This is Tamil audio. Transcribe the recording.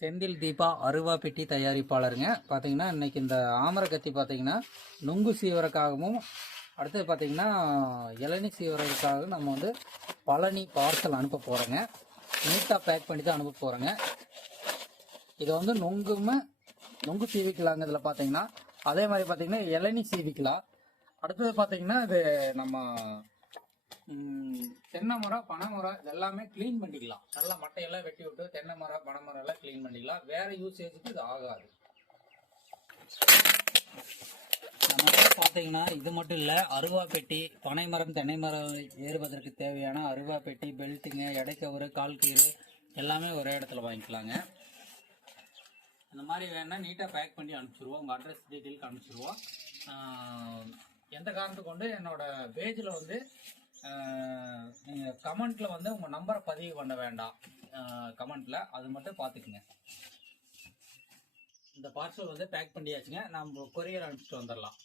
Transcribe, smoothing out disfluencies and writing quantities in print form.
செந்தில் தீபா அருவா பெட்டி தயாரிப்பாளருங்க. பார்த்தீங்கன்னா இன்னைக்கு இந்த ஆமரை கத்தி பார்த்தீங்கன்னா நுங்கு சீவரக்காகவும் அடுத்தது பார்த்தீங்கன்னா இளநீ சீவரக்காகவும் நம்ம வந்து பழனி பார்சல் அனுப்ப போகிறோங்க. நீட்டாக பேக் பண்ணி தான் அனுப்ப போகிறோங்க. இதை வந்து நுங்கு சீவிக்கலாங்க. இதில் பார்த்தீங்கன்னா அதே மாதிரி பார்த்தீங்கன்னா இளநீ சீவிக்கலாம். அடுத்தது பார்த்தீங்கன்னா இது நம்ம தென்னை மரம் பனை மரம் இதெல்லாமே கிளீன் பண்ணிக்கலாம். நல்லா மட்டையெல்லாம் வெட்டி விட்டு தென்னை மரம் பனை மரம் எல்லாம் கிளீன் பண்ணிக்கலாம். வேற யூசேஜுக்கு இது ஆகாது. நம்ம பார்த்தீங்கன்னா இது மட்டும் இல்லை, அருவா பெட்டி பனை மரம் தென்னை மரம் ஏறுவதற்கு தேவையான அருவா பெட்டி பெல்ட்டுங்க எடைக்கவரு கால் கீறு எல்லாமே ஒரே இடத்துல வாங்கிக்கலாங்க. இந்த மாதிரி வேணா நீட்டாக பேக் பண்ணி அனுப்பிச்சிடுவோம். உங்கள் அட்ரஸ் டீட்டெயிலுக்கு அனுப்பிச்சிடுவோம். எந்த காரணத்தை கொண்டு என்னோட பேஜில் வந்து நீங்கள் கமெண்ட்டில் வந்து உங்கள் நம்பரை பதிவு பண்ண வேண்டாம். கமெண்ட்டில் அது மட்டும் பார்த்துக்குங்க. இந்த பார்சல் வந்து பேக் பண்ணியாச்சுங்க. நம்ம கொரியர் அனுப்பிச்சிட்டு வந்துடலாம்.